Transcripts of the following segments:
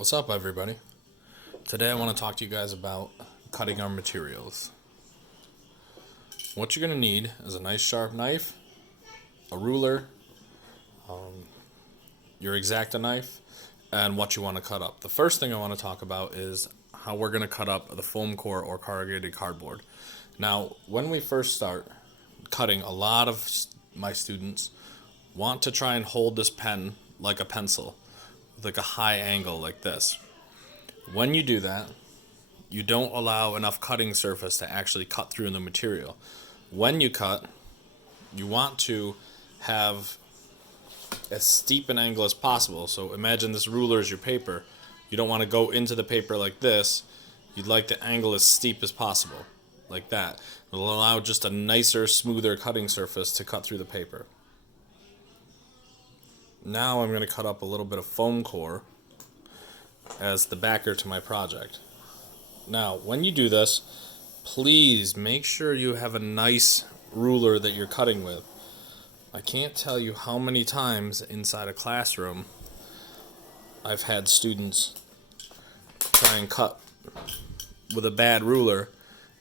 What's up, everybody? Today I want to talk to you guys about cutting our materials. What you're going to need is a nice sharp knife, a ruler, your X-Acto knife, and what you want to cut up. The first thing I want to talk about is how we're going to cut up the foam core or corrugated cardboard. Now, when we first start cutting, a lot of my students want to try and hold this pen like a pencil, like a high angle like this. When you do that, you don't allow enough cutting surface to actually cut through the material. When you cut, you want to have as steep an angle as possible. So imagine this ruler is your paper. You don't want to go into the paper like this. You'd like the angle as steep as possible, like that. It'll allow just a nicer, smoother cutting surface to cut through the paper. Now I'm going to cut up a little bit of foam core as the backer to my project. Now, when you do this, please make sure you have a nice ruler that you're cutting with. I can't tell you how many times inside a classroom I've had students try and cut with a bad ruler,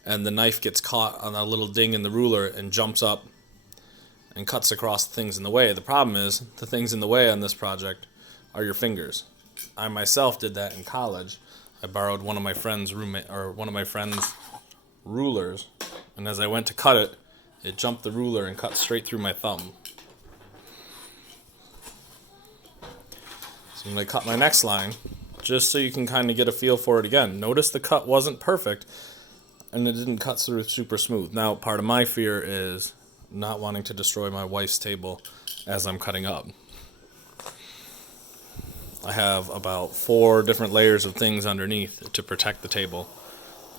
and the knife gets caught on a little ding in the ruler and jumps up and cuts across the things in the way. The problem is, the things in the way on this project are your fingers. I myself did that in college. I borrowed one of my friend's rulers, and as I went to cut it, it jumped the ruler and cut straight through my thumb. So I'm going to cut my next line, just so you can kind of get a feel for it again. Notice the cut wasn't perfect, and it didn't cut through super smooth. Now, part of my fear is not wanting to destroy my wife's table as I'm cutting up. I have about 4 different layers of things underneath to protect the table.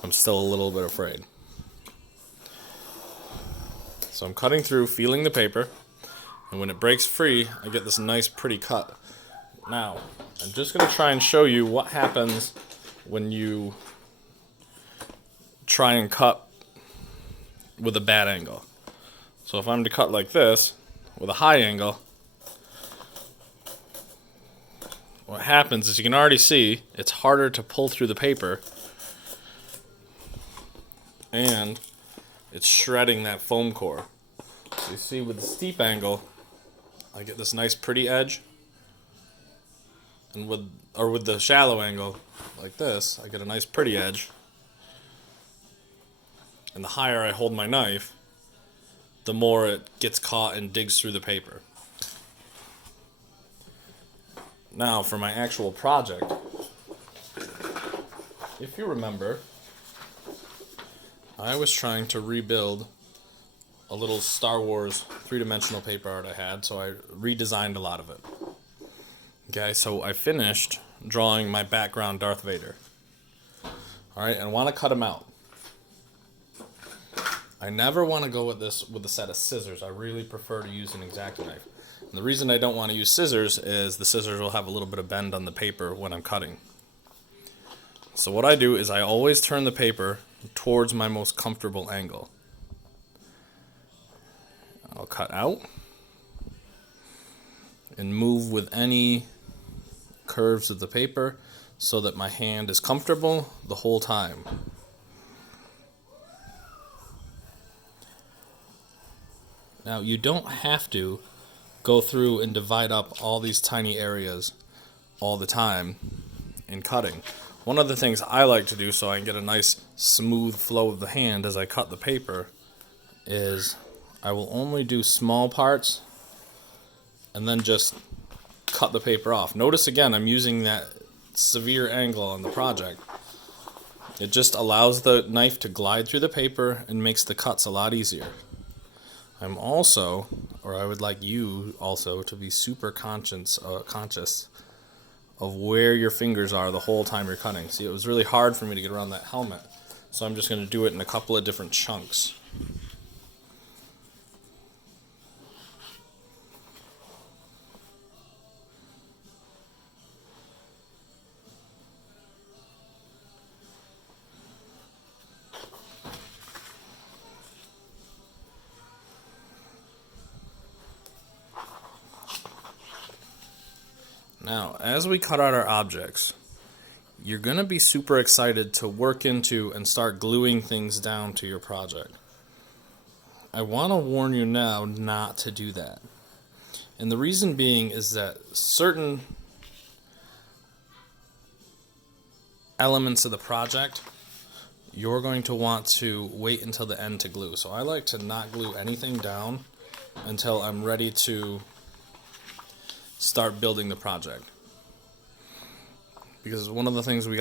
I'm still a little bit afraid. So I'm cutting through, feeling the paper, and when it breaks free, I get this nice pretty cut. Now, I'm just going to try and show you what happens when you try and cut with a bad angle. So if I'm to cut like this, with a high angle, what happens is you can already see it's harder to pull through the paper, and it's shredding that foam core. So you see with the steep angle, I get this nice pretty edge, and with the shallow angle, like this, I get a nice pretty edge. And the higher I hold my knife, the more it gets caught and digs through the paper. Now for my actual project, if you remember, I was trying to rebuild a little Star Wars 3-dimensional paper art I had, so I redesigned a lot of it. Okay, so I finished drawing my background Darth Vader. Alright, and I want to cut him out. I never want to go with this with a set of scissors. I really prefer to use an X-Acto knife. And the reason I don't want to use scissors is the scissors will have a little bit of bend on the paper when I'm cutting. So what I do is I always turn the paper towards my most comfortable angle. I'll cut out and move with any curves of the paper so that my hand is comfortable the whole time. Now, you don't have to go through and divide up all these tiny areas all the time in cutting. One of the things I like to do so I can get a nice smooth flow of the hand as I cut the paper is I will only do small parts and then just cut the paper off. Notice again, I'm using that severe angle on the project. It just allows the knife to glide through the paper and makes the cuts a lot easier. I'm also, or I would like you also, to be super conscious of where your fingers are the whole time you're cutting. See, it was really hard for me to get around that helmet, so I'm just going to do it in a couple of different chunks. Now, as we cut out our objects, you're going to be super excited to work into and start gluing things down to your project. I want to warn you now not to do that. And the reason being is that certain elements of the project you're going to want to wait until the end to glue. So I like to not glue anything down until I'm ready to start building the project. Because one of the things we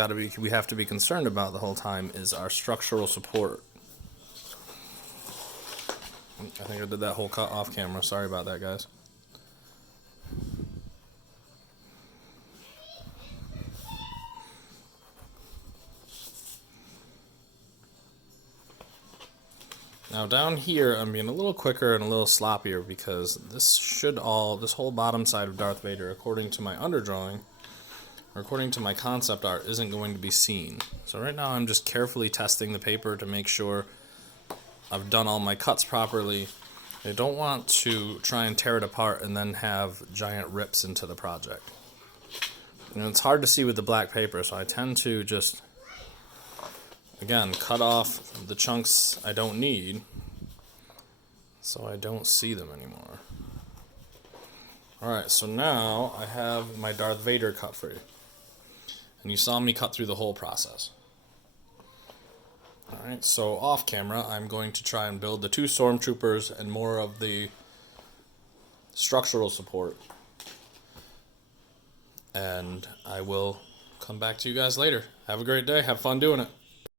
have to be concerned about the whole time is our structural support. I think I did that whole cut off camera. Sorry about that, guys. Now down here, I'm being a little quicker and a little sloppier this whole bottom side of Darth Vader, according to my underdrawing, or according to my concept art, isn't going to be seen. So right now I'm just carefully testing the paper to make sure I've done all my cuts properly. I don't want to try and tear it apart and then have giant rips into the project. And it's hard to see with the black paper, so I tend to just, again, cut off the chunks I don't need so I don't see them anymore. Alright, so now I have my Darth Vader cut free. And you saw me cut through the whole process. Alright, so off camera, I'm going to try and build the 2 stormtroopers and more of the structural support. And I will come back to you guys later. Have a great day. Have fun doing it.